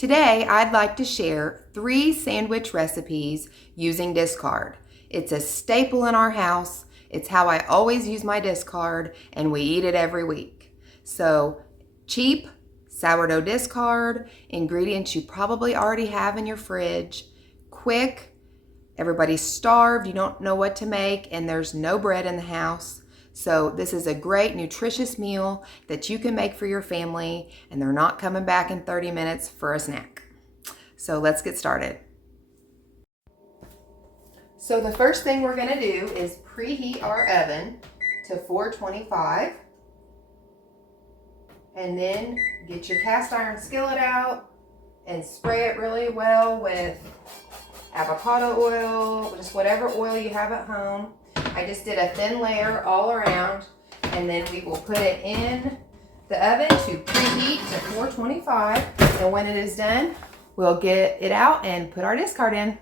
Today, I'd like to share 3 sandwich recipes using discard. It's a staple in our house. It's how I always use my discard, and we eat it every week. So, cheap sourdough discard, ingredients you probably already have in your fridge, quick, everybody's starved, you don't know what to make, and there's no bread in the house. So this is a great nutritious meal that you can make for your family, and they're not coming back in 30 minutes for a snack. So let's get started. So the first thing we're going to do is preheat our oven to 425, and then get your cast iron skillet out and spray it really well with avocado oil, just whatever oil you have at home. I just did a thin layer all around, and then we will put it in the oven to preheat to 425, and when it is done, we'll get it out and put our discard in.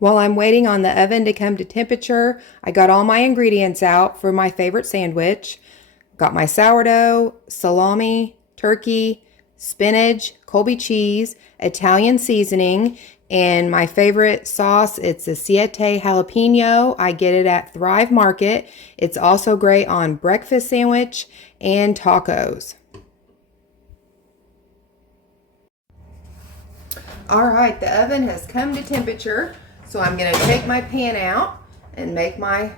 While I'm waiting on the oven to come to temperature, I got all my ingredients out for my favorite sandwich. Got my sourdough, salami, turkey, spinach, Colby cheese, Italian seasoning, and my favorite sauce, it's a Siete jalapeno. I get it at Thrive Market. It's also great on breakfast sandwich and tacos. All right, the oven has come to temperature, so I'm gonna take my pan out and make my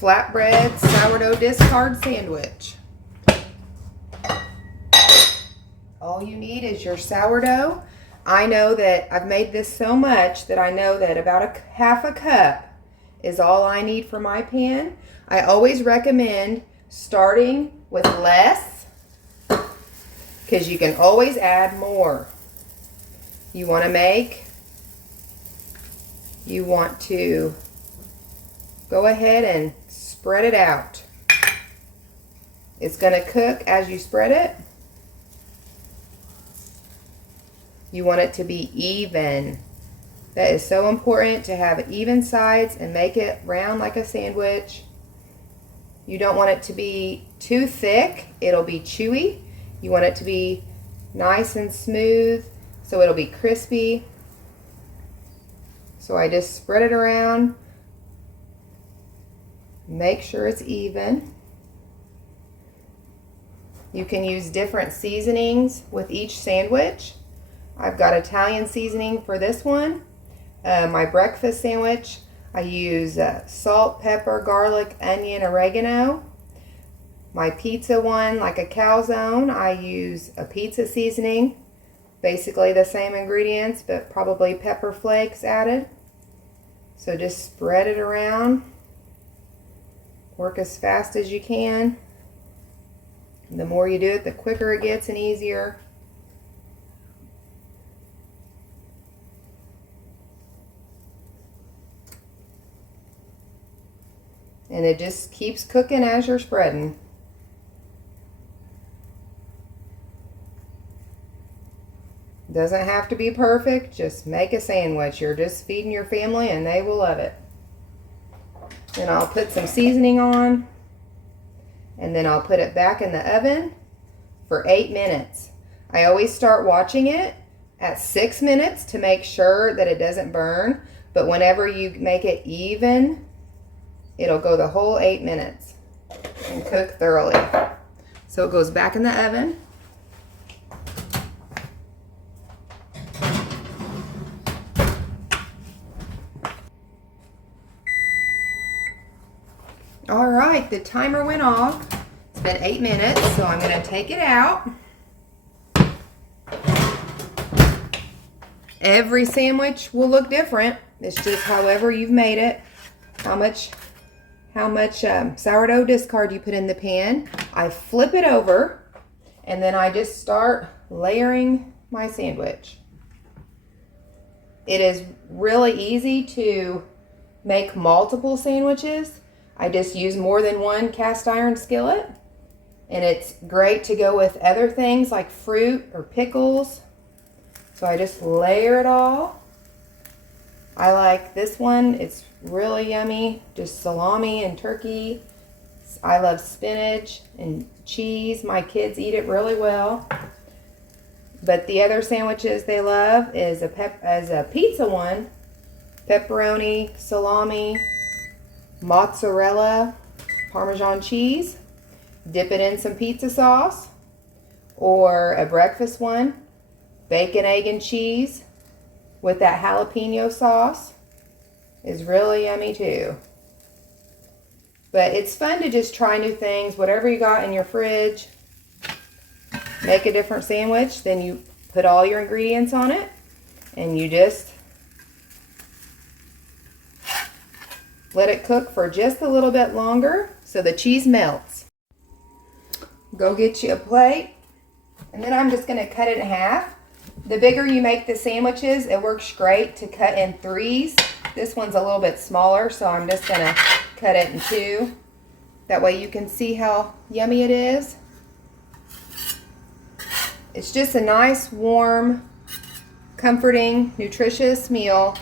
flatbread sourdough discard sandwich. All you need is your sourdough. I know that I've made this so much that I know that about half a cup is all I need for my pan. I always recommend starting with less because you can always add more. You want to go ahead and spread it out. It's going to cook as you spread it. You want it to be even. That is so important, to have even sides and make it round like a sandwich. You don't want it to be too thick. It'll be chewy. You want it to be nice and smooth so it'll be crispy. So I just spread it around. Make sure it's even. You can use different seasonings with each sandwich. I've got Italian seasoning for this one. My breakfast sandwich, I use salt, pepper, garlic, onion, oregano. My pizza one, like a calzone, I use a pizza seasoning. Basically the same ingredients, but probably pepper flakes added. So just spread it around. Work as fast as you can. The more you do it, the quicker it gets and easier. And it just keeps cooking as you're spreading. Doesn't have to be perfect, just make a sandwich. You're just feeding your family and they will love it. Then I'll put some seasoning on, and then I'll put it back in the oven for 8 minutes. I always start watching it at 6 minutes to make sure that it doesn't burn, but whenever you make it even, it'll go the whole 8 minutes and cook thoroughly. So it goes back in the oven. All right, the timer went off. It's been 8 minutes, so I'm going to take it out. Every sandwich will look different. It's just however you've made it, how much sourdough discard you put in the pan. I flip it over, and then I just start layering my sandwich. It is really easy to make multiple sandwiches. I just use more than one cast iron skillet, and it's great to go with other things like fruit or pickles. So I just layer it all. I like this one. It's really yummy. Just salami and turkey. I love spinach and cheese. My kids eat it really well. But the other sandwiches they love is a pizza one, pepperoni, salami, mozzarella, Parmesan cheese. Dip it in some pizza sauce. Or a breakfast one, bacon, egg, and cheese with that jalapeno sauce is really yummy too. But it's fun to just try new things. Whatever you got in your fridge, make a different sandwich. Then you put all your ingredients on it and you just let it cook for just a little bit longer so the cheese melts. Go get you a plate, and then I'm just going to cut it in half. The bigger you make the sandwiches, it works great to cut in 3s. This one's a little bit smaller, so I'm just going to cut it in 2. That way you can see how yummy it is. It's just a nice, warm, comforting, nutritious meal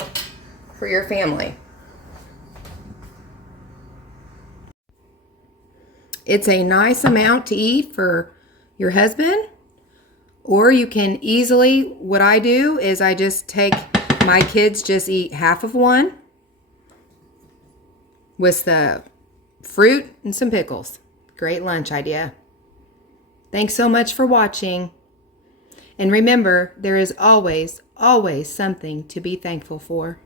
for your family. It's a nice amount to eat for your husband, or you can easily, what I do is I just take, my kids just eat half of one with the fruit and some pickles. Great lunch idea. Thanks so much for watching. And remember, there is always, always something to be thankful for.